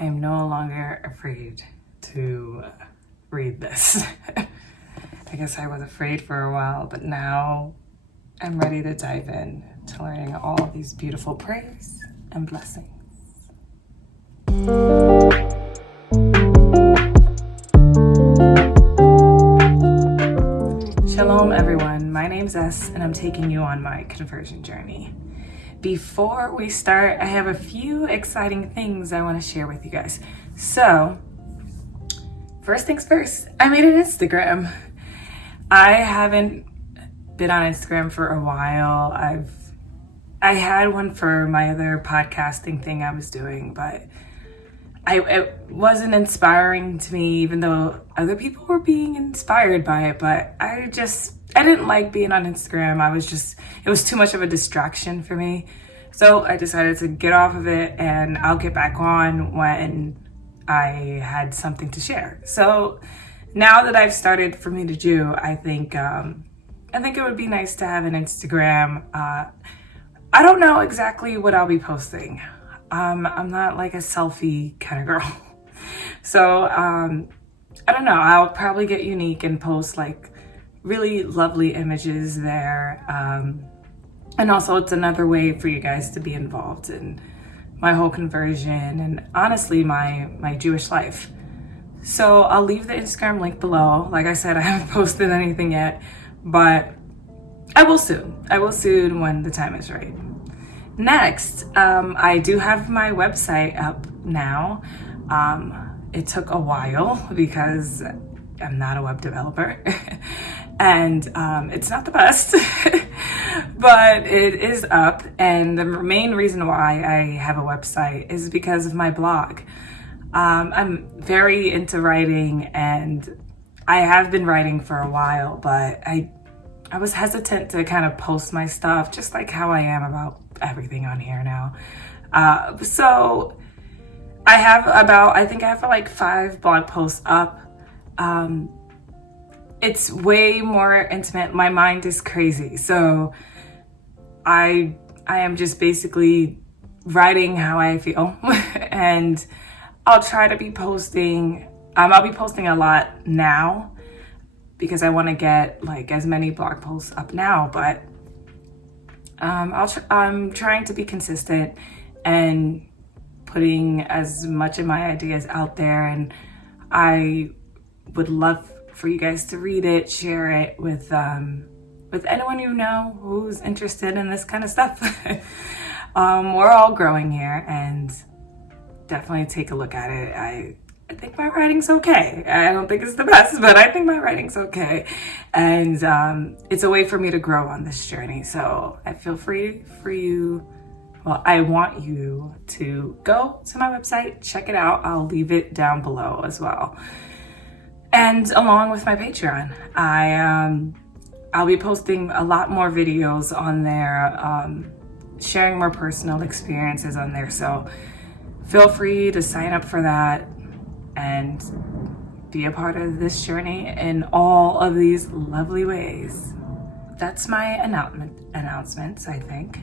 I am no longer afraid to read this. I guess I was afraid for a while, but now I'm ready to dive in to learning all of these beautiful prayers and blessings. Shalom everyone, my name's S and I'm taking you on my conversion journey. Before we start, I have a few exciting things I want to share with you guys. So, first things first, I made an Instagram. I haven't been on Instagram for a while. I had one for my other podcasting thing I was doing, but it wasn't inspiring to me, even though other people were being inspired by it. But I didn't like being on Instagram. It was too much of a distraction for me. So I decided to get off of it, and I'll get back on when I had something to share. So now that I've started for me to do, I think it would be nice to have an Instagram. I don't know exactly what I'll be posting. I'm not like a selfie kind of girl. So I don't know. I'll probably get unique and post like really lovely images there. And also it's another way for you guys to be involved in my whole conversion and honestly my Jewish life. So I'll leave the Instagram link below. Like I said, I haven't posted anything yet, but I will soon. I will soon when the time is right. Next, I do have my website up now. It took a while because I'm not a web developer and it's not the best, but it is up. And the main reason why I have a website is because of my blog. I'm very into writing and I have been writing for a while, but I was hesitant to kind of post my stuff, just like how I am about everything on here now. So I think I have like 5 blog posts up. It's way more intimate. My mind is crazy. So I am just basically writing how I feel and I'll try to be posting. I'll be posting a lot now because I want to get like as many blog posts up now, but I'm trying to be consistent and putting as much of my ideas out there, and I would love for you guys to read it, share it with anyone you know who's interested in this kind of stuff. We're all growing here, and definitely take a look at it. I think my writing's okay. I don't think it's the best, but I think my writing's okay. And it's a way for me to grow on this journey. So I feel free for you. Well, I want you to go to my website, check it out. I'll leave it down below as well. And along with my Patreon, I'll be posting a lot more videos on there, sharing more personal experiences on there. So feel free to sign up for that and be a part of this journey in all of these lovely ways. That's my announcements, I think,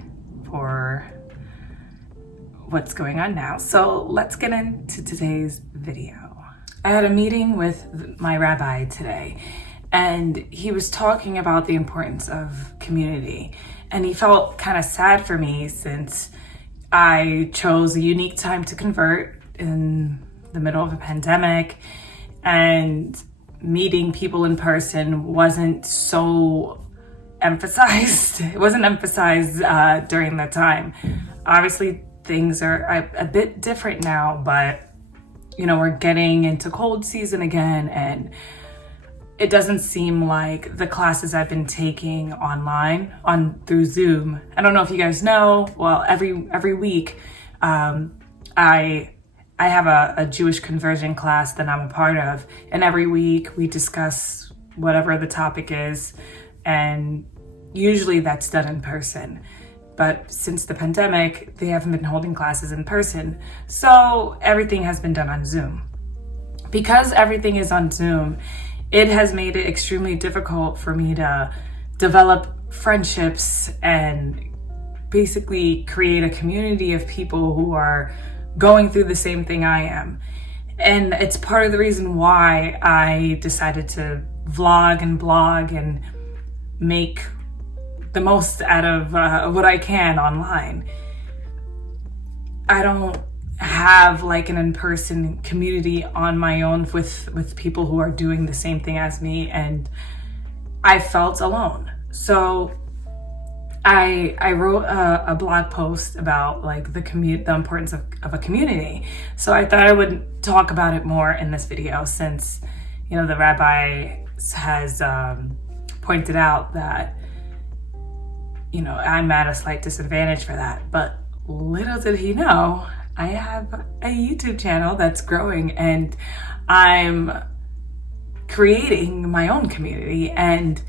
for what's going on now. So let's get into today's video. I had a meeting with my rabbi today, and he was talking about the importance of community. And he felt kind of sad for me since I chose a unique time to convert in the middle of a pandemic, and meeting people in person wasn't so emphasized. It wasn't emphasized during that time. Obviously, things are a bit different now, but we're getting into cold season again, and it doesn't seem like the classes I've been taking online through Zoom. I don't know if you guys know. Well, every week, I have a Jewish conversion class that I'm a part of, and every week we discuss whatever the topic is, and usually that's done in person. But since the pandemic, they haven't been holding classes in person, so everything has been done on Zoom. Because everything is on Zoom, it has made it extremely difficult for me to develop friendships and basically create a community of people who are going through the same thing I am. And it's part of the reason why I decided to vlog and blog and make the most out of what I can online. I don't have like an in-person community on my own with people who are doing the same thing as me, and I felt alone. So I wrote a blog post about like the importance of a community. So I thought I would talk about it more in this video, since the rabbi has pointed out that I'm at a slight disadvantage for that. But little did he know, I have a YouTube channel that's growing, and I'm creating my own community, and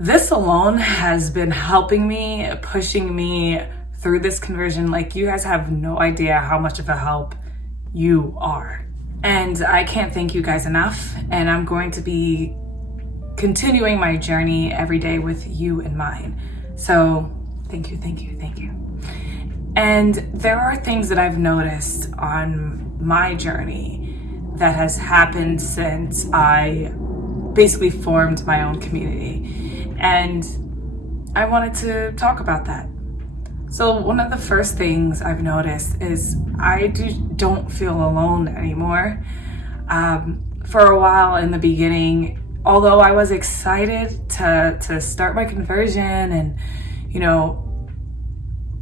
this alone has been helping me, pushing me through this conversion. Like, you guys have no idea how much of a help you are. And I can't thank you guys enough. And I'm going to be continuing my journey every day with you in mind. So thank you, thank you, thank you. And there are things that I've noticed on my journey that has happened since I basically formed my own community. And I wanted to talk about that. So one of the first things I've noticed is I don't feel alone anymore. For a while in the beginning, although I was excited to start my conversion and,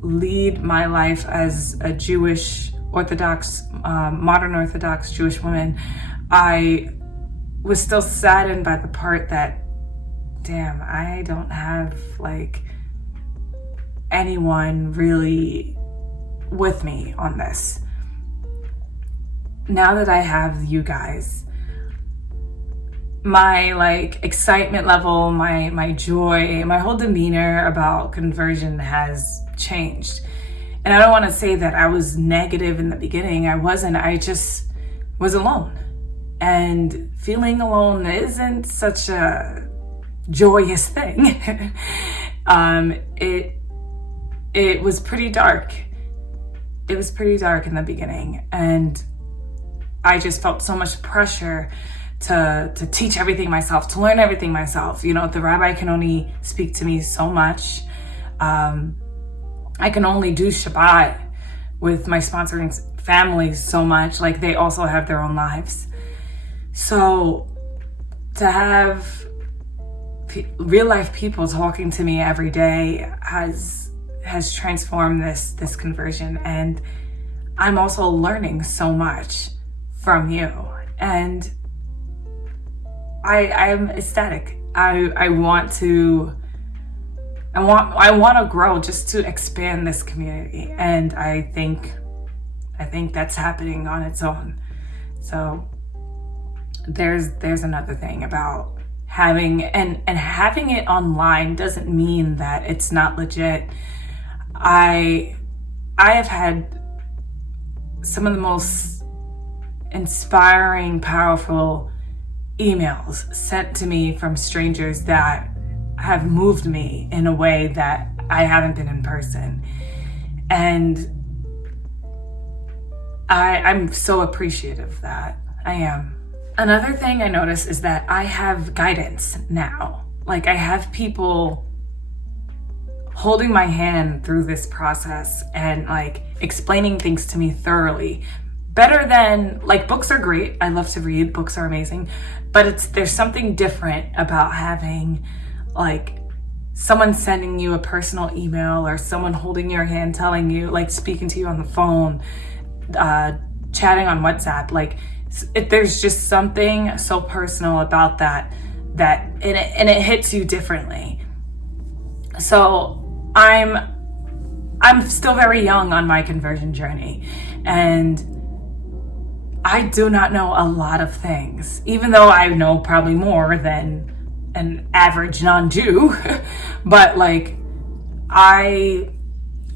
lead my life as a Jewish Orthodox, modern Orthodox Jewish woman, I was still saddened by the part that, damn, I don't have like anyone really with me on this. Now that I have you guys, my like excitement level, my joy, my whole demeanor about conversion has changed. And I don't want to say that I was negative in the beginning. I wasn't. I just was alone. And feeling alone isn't such a joyous thing. It was pretty dark. It was pretty dark in the beginning, and I just felt so much pressure to teach everything myself, to learn everything myself. The rabbi can only speak to me so much. I can only do Shabbat with my sponsoring families so much. Like, they also have their own lives. So to have real life people talking to me every day has transformed this conversion. And I'm also learning so much from you. And I'm ecstatic. I want to grow, just to expand this community. And I think that's happening on its own. So there's another thing about having it online doesn't mean that it's not legit. I have had some of the most inspiring, powerful emails sent to me from strangers that have moved me in a way that I haven't been in person. And I'm so appreciative of that. I am. Another thing I noticed is that I have guidance now. Like, I have people holding my hand through this process and like explaining things to me thoroughly. Better than, like, books are great. I love to read. Books are amazing. But there's something different about having like someone sending you a personal email, or someone holding your hand, telling you, like, speaking to you on the phone, chatting on WhatsApp. Like, there's just something so personal about that and it hits you differently. So I'm still very young on my conversion journey, and I do not know a lot of things, even though I know probably more than an average non-Jew. But like, I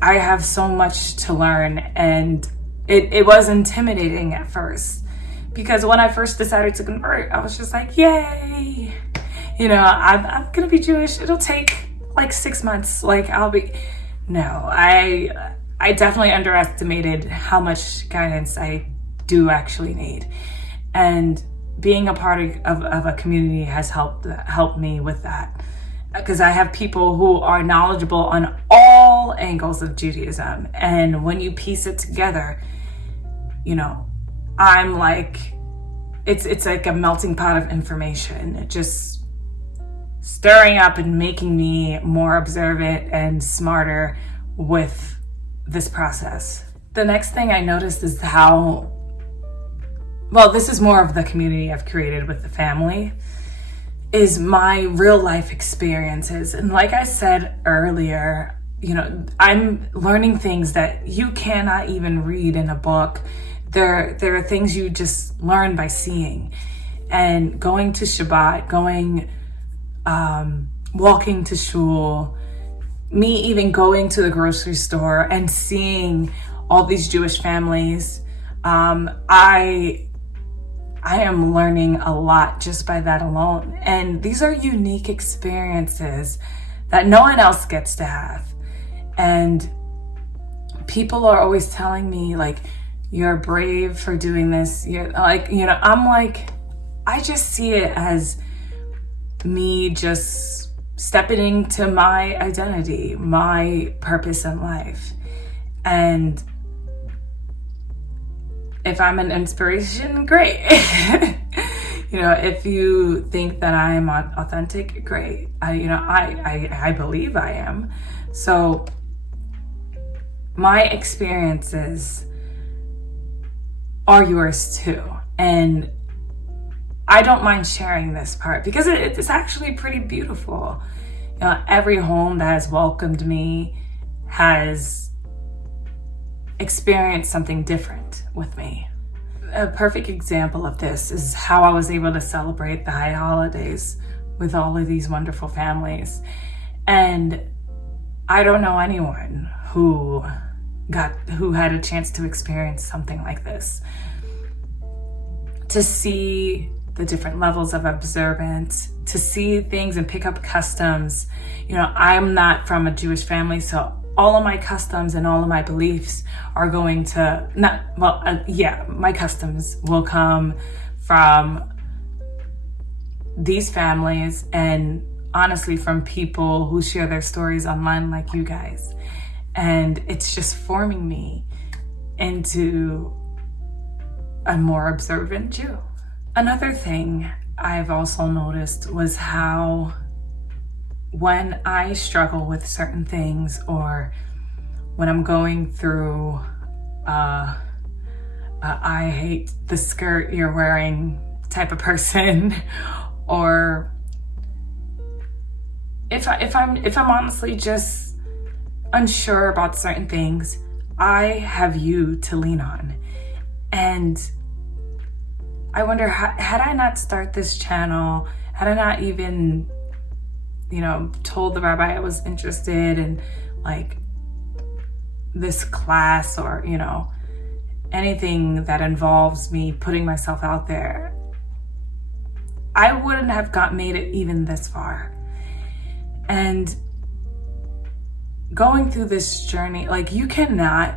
have so much to learn, and it was intimidating at first, because when I first decided to convert, I was just like, yay, I'm gonna be Jewish. It'll take like 6 months. Like, I I definitely underestimated how much guidance I do actually need. And being a part of a community has helped me with that. Because I have people who are knowledgeable on all angles of Judaism. And when you piece it together, you know, I'm like, it's like a melting pot of information, just stirring up and making me more observant and smarter with this process. The next thing I noticed is how, well, this is more of the community I've created with the family, is my real life experiences. And like I said earlier, you know, I'm learning things that you cannot even read in a book. There are things you just learn by seeing. And going to Shabbat, walking to shul, me even going to the grocery store and seeing all these Jewish families, I am learning a lot just by that alone. And these are unique experiences that no one else gets to have. And people are always telling me, like, you're brave for doing this. You're like, you know, I'm like, I just see it as me just stepping into my identity, my purpose in life. And if I'm an inspiration, great. You know, if you think that I'm authentic, great. I believe I am. So my experiences are yours too. And I don't mind sharing this part because it's actually pretty beautiful. You know, every home that has welcomed me has experienced something different with me. A perfect example of this is how I was able to celebrate the high holidays with all of these wonderful families. And I don't know anyone who had a chance to experience something like this. To see the different levels of observance, to see things and pick up customs. You know, I'm not from a Jewish family, so all of my customs and all of my beliefs are going to, my customs will come from these families and honestly from people who share their stories online like you guys. And it's just forming me into a more observant Jew. Another thing I've also noticed was how when I struggle with certain things, or when I'm going through I hate the skirt you're wearing type of person, or if I'm honestly just unsure about certain things, I have you to lean on. And I wonder, had I not started this channel, had I not even, you know, told the rabbi I was interested in like this class, or, you know, anything that involves me putting myself out there, I wouldn't have made it even this far. And going through this journey, like, you cannot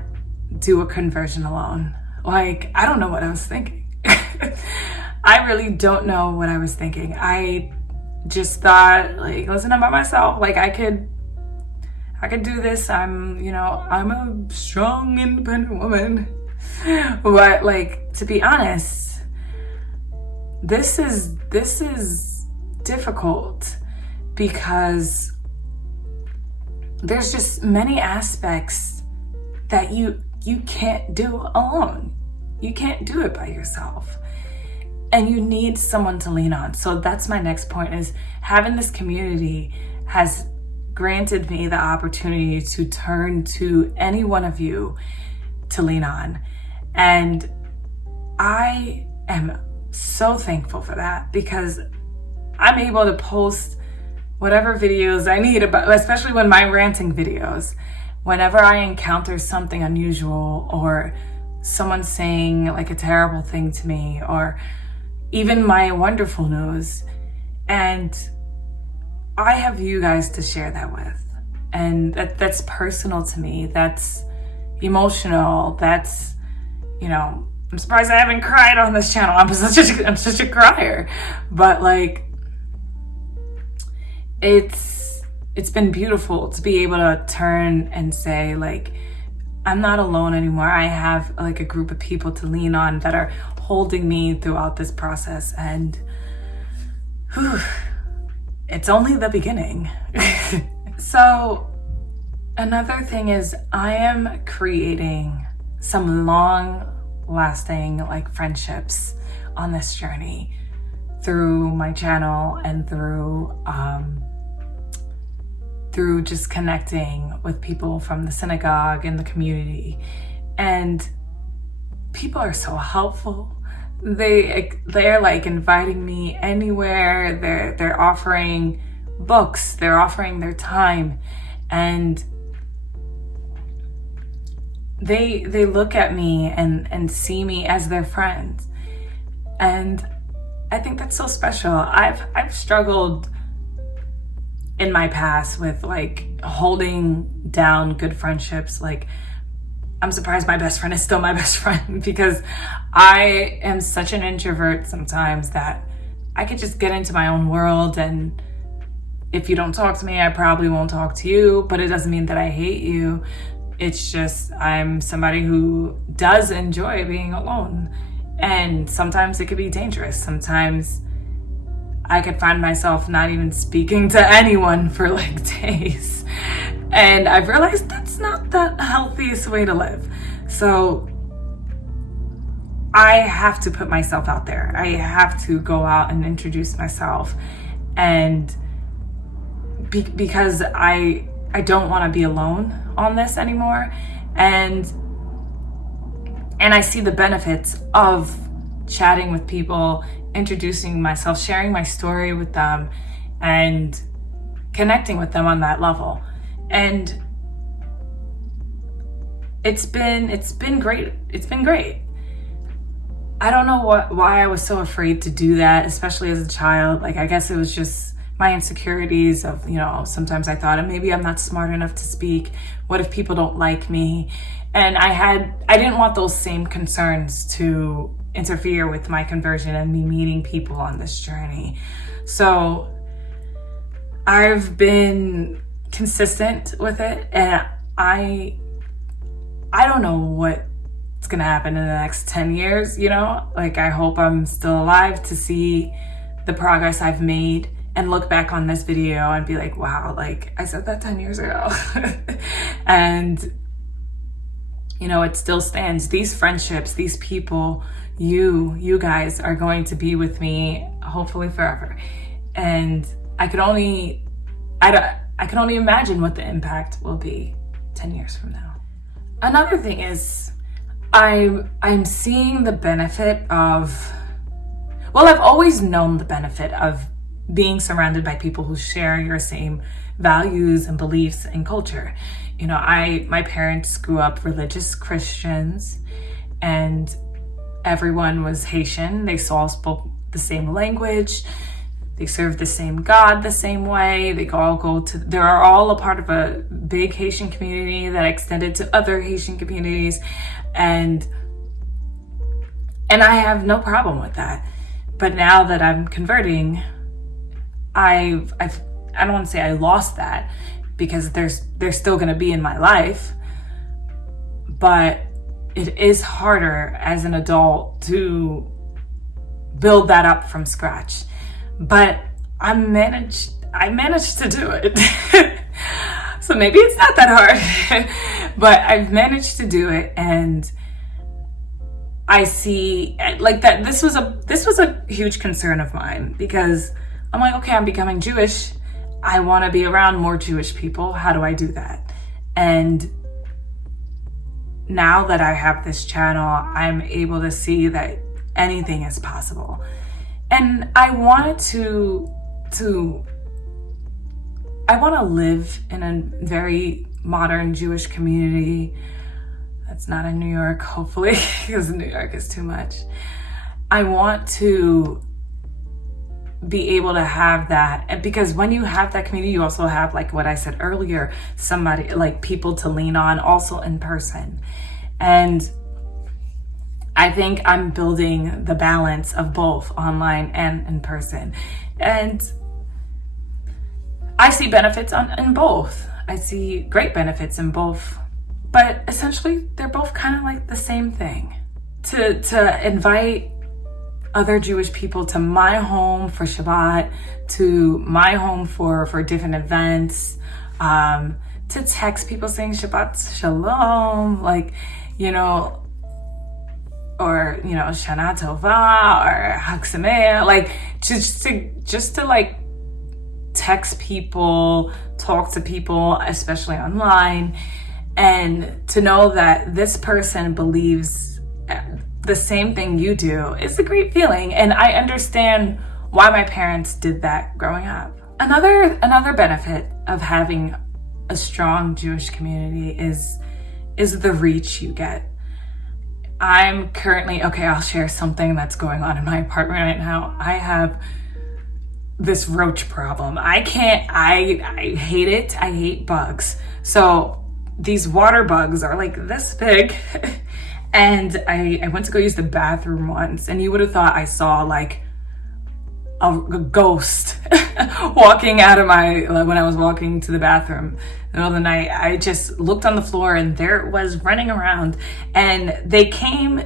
do a conversion alone. Like, I don't know what I was thinking. I really don't know what I was thinking. I just thought, like, listen, I'm by myself. Like, I could do this. I'm a strong, independent woman. But, like, to be honest, this is difficult because there's just many aspects that you can't do alone. You can't do it by yourself. And you need someone to lean on. So that's my next point, is having this community has granted me the opportunity to turn to any one of you to lean on. And I am so thankful for that, because I'm able to post whatever videos I need, especially when my ranting videos, whenever I encounter something unusual, or someone saying like a terrible thing to me, or even my wonderful news. And I have you guys to share that with. And that's personal to me. That's, emotional. That's, you know, I'm surprised I haven't cried on this channel. I'm such a crier. But like, it's been beautiful to be able to turn and say, like, I'm not alone anymore. I have like a group of people to lean on that are holding me throughout this process. And whew, it's only the beginning. So another thing is, I am creating some long-lasting like friendships on this journey through my channel and through just connecting with people from the synagogue and the community. And people are so helpful. They're like inviting me anywhere. They're offering books, they're offering their time, and they look at me and see me as their friend. And I think that's so special. I've struggled in my past with like holding down good friendships. Like, I'm surprised my best friend is still my best friend, because I am such an introvert sometimes that I could just get into my own world, and if you don't talk to me, I probably won't talk to you. But it doesn't mean that I hate you. It's just I'm somebody who does enjoy being alone, and sometimes it could be dangerous. Sometimes I could find myself not even speaking to anyone for like days. And I've realized that's not the healthiest way to live. So I have to put myself out there. I have to go out and introduce myself. And because I don't want to be alone on this anymore. And I see the benefits of chatting with people, introducing myself, sharing my story with them, and connecting with them on that level. And it's been great. It's been great. I don't know why I was so afraid to do that, especially as a child. Like, I guess it was just my insecurities of, you know, sometimes I thought, maybe I'm not smart enough to speak. What if people don't like me? And I didn't want those same concerns to interfere with my conversion and me meeting people on this journey. So I've been consistent with it, and I don't know what's gonna happen in the next 10 years, you know? Like, I hope I'm still alive to see the progress I've made and look back on this video and be like, wow, like, I said that 10 years ago. And, you know, it still stands. These friendships, these people, you guys are going to be with me hopefully forever. And I can only imagine what the impact will be 10 years from now. Another thing is, I'm seeing the benefit of, well, I've always known the benefit of being surrounded by people who share your same values and beliefs and culture. You know, my parents grew up religious Christians, and everyone was Haitian. They all spoke the same language. They serve the same God the same way. They're all a part of a big Haitian community that extended to other Haitian communities. And I have no problem with that. But now that I'm converting, I don't want to say I lost that, because they're still going to be in my life. But it is harder as an adult to build that up from scratch. But I managed to do it. So maybe it's not that hard, but I've managed to do it. And I see like that this was a huge concern of mine, because I'm like, okay, I'm becoming Jewish. I want to be around more Jewish people. How do I do that? And now that I have this channel, I'm able to see that anything is possible. And I wanted to live in a very modern Jewish community. That's not in New York, hopefully, because New York is too much. I want to be able to have that. And because when you have that community, you also have, like what I said earlier, somebody, like people to lean on also in person. And I think I'm building the balance of both online and in person. And I see benefits in both. I see great benefits in both. But essentially, they're both kind of like the same thing. To invite other Jewish people to my home for Shabbat, to my home for different events, to text people saying Shabbat Shalom, like, you know, or, you know, Shana Tova or Hag Sameach, like just to like text people, talk to people, especially online, and to know that this person believes the same thing you do is a great feeling. And I understand why my parents did that growing up. Another benefit of having a strong Jewish community is the reach you get. I'm currently, I'll share something that's going on in my apartment right now. I have this roach problem. I hate it. I hate bugs. So these water bugs are like this big. And I went to go use the bathroom once, and you would have thought I saw like a ghost walking out of when I was walking to the bathroom in the middle of the night. I just looked on the floor, and there it was running around. And they came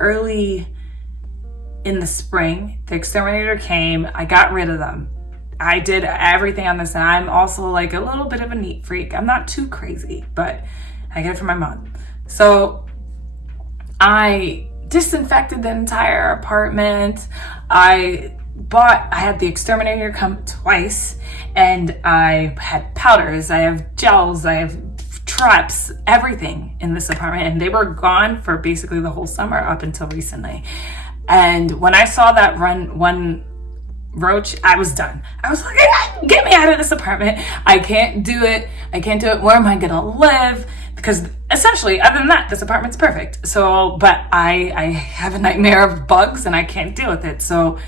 early in the spring. The exterminator came. I got rid of them. I did everything on this, and I'm also like a little bit of a neat freak. I'm not too crazy, but I get it from my mom. So I disinfected the entire apartment. I had the exterminator come twice, and I had powders, I have gels, I have traps, everything in this apartment, and they were gone for basically the whole summer up until recently. And when I saw that one roach, I was done. I was like, get me out of this apartment. I can't do it. Where am I gonna live? Because essentially, other than that, this apartment's perfect. So, but I have a nightmare of bugs, and I can't deal with it. So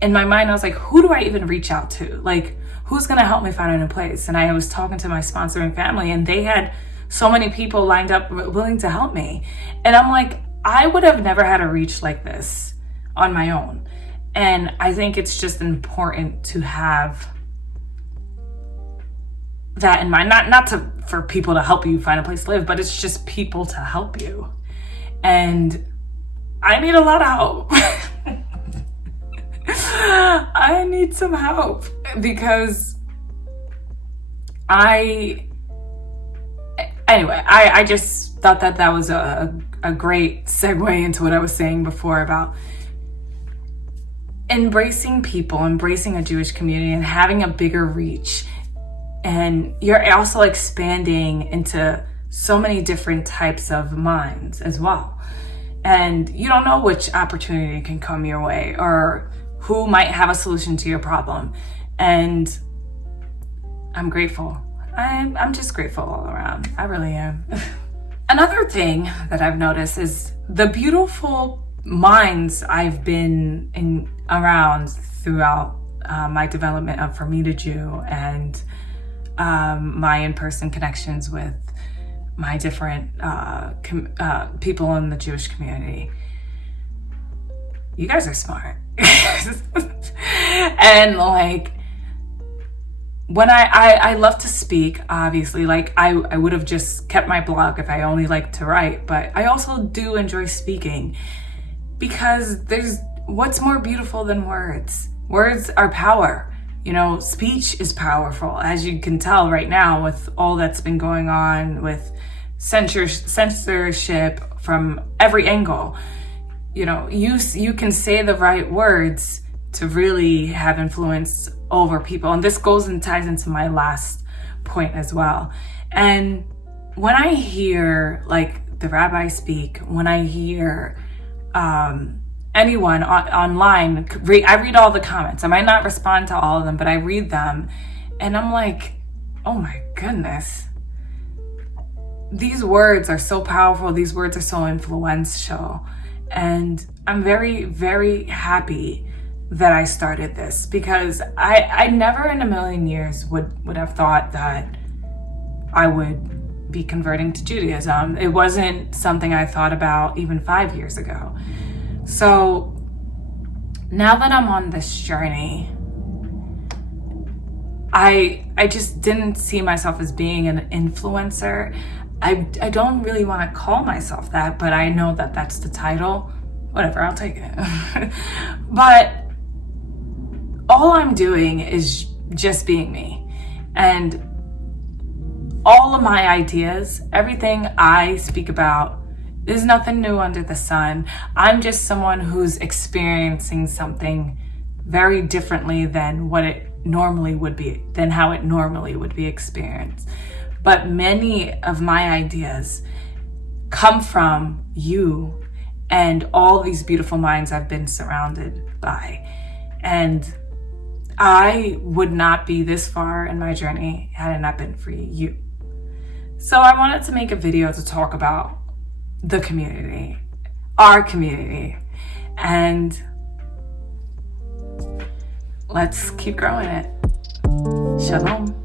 in my mind, I was like, who do I even reach out to? Like, who's gonna help me find a new place? And I was talking to my sponsoring family, and they had so many people lined up willing to help me. And I'm like, I would have never had a reach like this on my own. And I think it's just important to have that in mind, not for people to help you find a place to live, but it's just people to help you. And I need a lot of help. I need some help because I just thought that was a great segue into what I was saying before about embracing people, embracing a Jewish community, and having a bigger reach. And you're also expanding into so many different types of minds as well. And you don't know which opportunity can come your way or who might have a solution to your problem. And I'm grateful. I'm just grateful all around. I really am. Another thing that I've noticed is the beautiful minds I've been around throughout my development of For Me to Jew and my in-person connections with my different people in the Jewish community. You guys are smart. And like, when I love to speak, obviously, like I would have just kept my blog if I only liked to write, but I also do enjoy speaking because what's more beautiful than words? Words are power. You know, speech is powerful, as you can tell right now with all that's been going on with censorship from every angle. You know, you can say the right words to really have influence over people. And this goes and ties into my last point as well. And when I hear like the rabbi speak, when I hear anyone online, I read all the comments. I might not respond to all of them, but I read them, and I'm like, oh my goodness. These words are so powerful. These words are so influential. And I'm very, very happy that I started this, because I never in a million years would have thought that I would be converting to Judaism. It wasn't something I thought about even 5 years ago. So now that I'm on this journey, I just didn't see myself as being an influencer. I don't really want to call myself that, but I know that that's the title. Whatever, I'll take it. But all I'm doing is just being me. And all of my ideas, everything I speak about, there's nothing new under the sun. I'm just someone who's experiencing something very differently than what it normally would be, than how it normally would be experienced. But many of my ideas come from you and all these beautiful minds I've been surrounded by. And I would not be this far in my journey had it not been for you. So I wanted to make a video to talk about the community, our community, and let's keep growing it. Shalom.